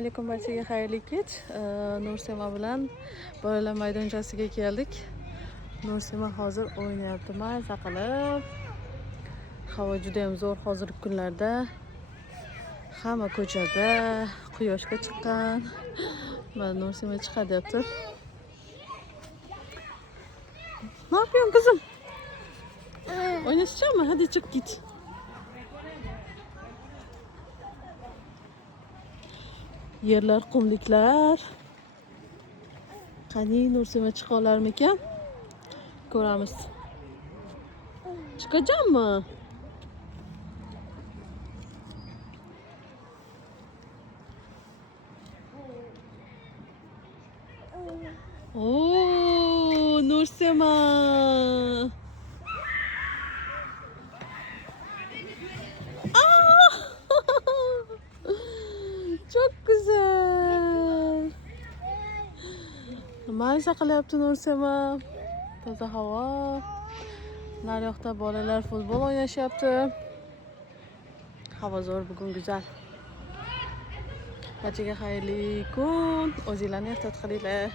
alaykum barchaga xayrli kech. Nursema bilan bolalar maydonchasiga keldik. Nursema hozir o'ynayapti maza qilib. Havo juda ham zo'r hozirgi kunlarda. Hamma ko'chada, quyoshga chiqqan. Mana Nursema chiqadyapti. Ne yapıyorsun kızım? Oynayacak mı? Hadi çık git. Yerler qumliklar. Qani Nursema chiqa olarmikan? Ko'ramiz. Chiqajaqmi? Oo, Nursema. Aa! Çok güzel. Maza qilyapti Nursema. Toza havo. Naryoqda bolalar futbol o'ynashyapti. Havo zo'r, bugun güzel. Barchaga xayrli kun. O'zinglarni ehtiyot qilinglar.